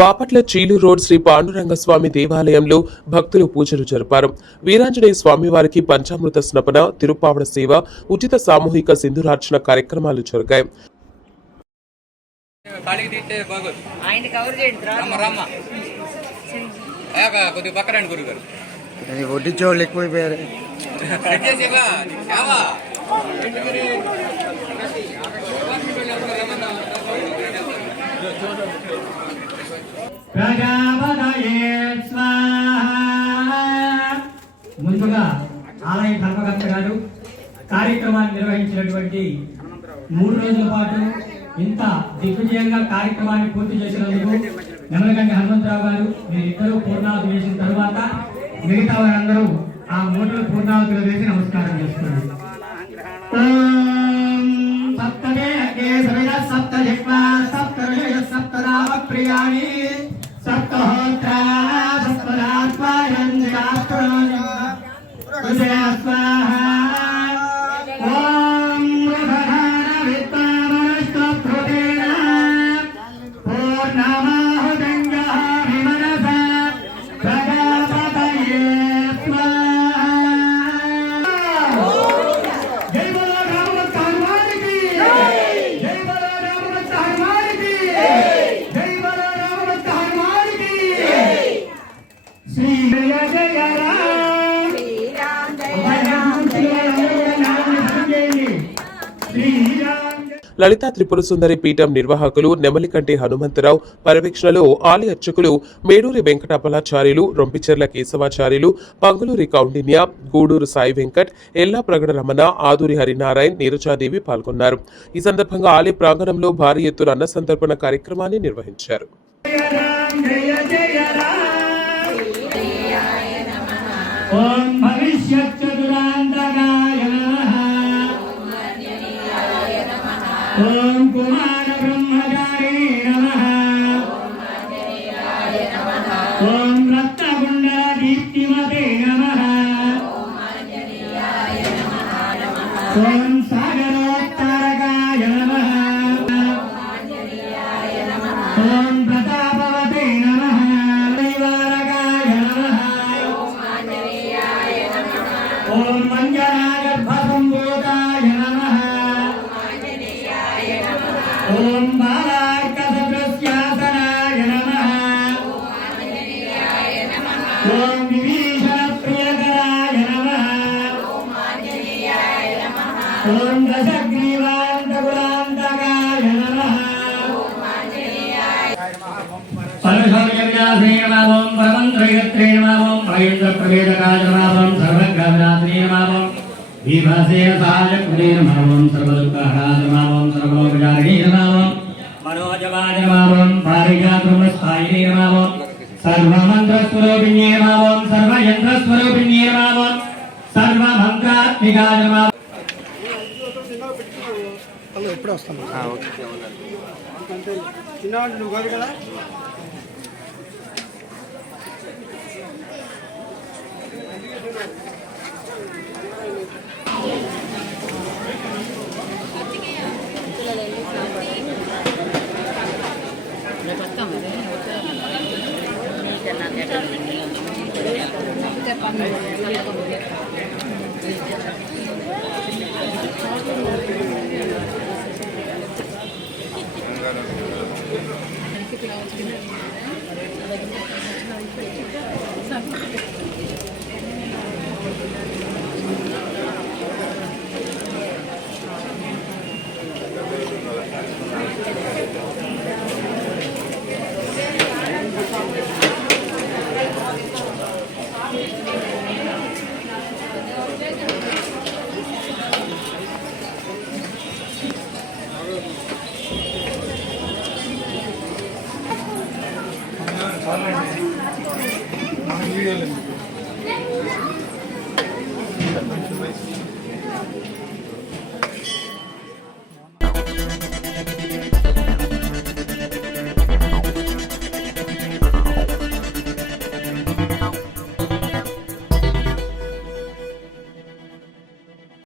Bapatla చీలు road Shri Pandurangaswamy దేవాలయంలో భక్తులు పూజలు జరిపారు. వీరాంజనేయ స్వామి వారికి పంచామృత స్నపన, తిరుపావడ సేవ, ఉచిత సామూహిక సింధురార్చన కార్యక్రమాలు జరిగాయి. వడ్డించోళ్ళు ఎక్కువైపోయారు. ముందుగా ఆలయ ధర్మకర్త గారు కార్యక్రమాన్ని నిర్వహించినటువంటి 3 రోజుల పాటు ఇంత దిగ్విజయంగా కార్యక్రమాన్ని పూర్తి చేసినందుకు నెమలగంటి హనుమంతరావు గారు మీరిద్దరూ పూర్ణాహుతి చేసిన తరువాత మిగతా వారందరూ ఆ మూటలు పూర్ణాహుతులు వేసి నమస్కారం చేసుకోండి. ప్రియాణి సప్తహోత్ర లలితా త్రిపుర సుందరి పీఠం నిర్వాహకులు నెమలికంటి హనుమంతరావు పర్యవేక్షణలో ఆలయ అర్చకులు మేడూరి వెంకటాపలాచార్యులు, రొంపిచెర్ల కేశవాచార్యులు, పంగులూరి కౌండిన్య, గూడూరు సాయి వెంకట్, ఎల్లా ప్రగడ రమణ, ఆదూరి హరినారాయణ్, నీరజాదేవి పాల్గొన్నారు. ఈ సందర్భంగా ఆలయ ప్రాంగణంలో భారీ ఎత్తున అన్న సంతర్పణ కార్యక్రమాన్ని నిర్వహించారు. ఓం కుమార బ్రహ్మచారి నమః. ఓం రత్నగుండ దీప్తిమతే నమః. ఓం సాగరోత్తారకాయ నమః. ఓం ప్రతాపవతే నమః. దైవారకాయ నమః. ఓం మంజనాగర్భసంభూతాయ నమః. ఓం బాలార్కసదృశ్యాసనాయ నమః. ఓం విభీషణప్రియకరాయ నమః. ఓం దశగ్రీవాంతకులాంతకాయ నమః. పరశౌర్యవ్యాసే నమః. ఓం పరమంత్రయత్రే నమః. ఓం ప్రయేంద్రప్రవేదకాయ నమః. ఓం సర్వజ్ఞావినాశనే నమః. విభాసే సాయకునే నమః. ఓం సర్వదుఃఖహరాయ నమః. ఓం సర్వలోకజారిణే నమః. మనోజవాయ నమః. ఓం పారిజాతృమస్థాయినే నమః. ఓం సర్వమంత్రస్వరూపిణ్యే నమః. ఓం సర్వయంత్రస్వరూపిణ్యే నమః. ఓం సర్వమంత్రాత్మికాయ నమః. ఎప్పుడు వస్తాను చిన్నవాడు నువ్వు కాదు కదా. వీడియోలు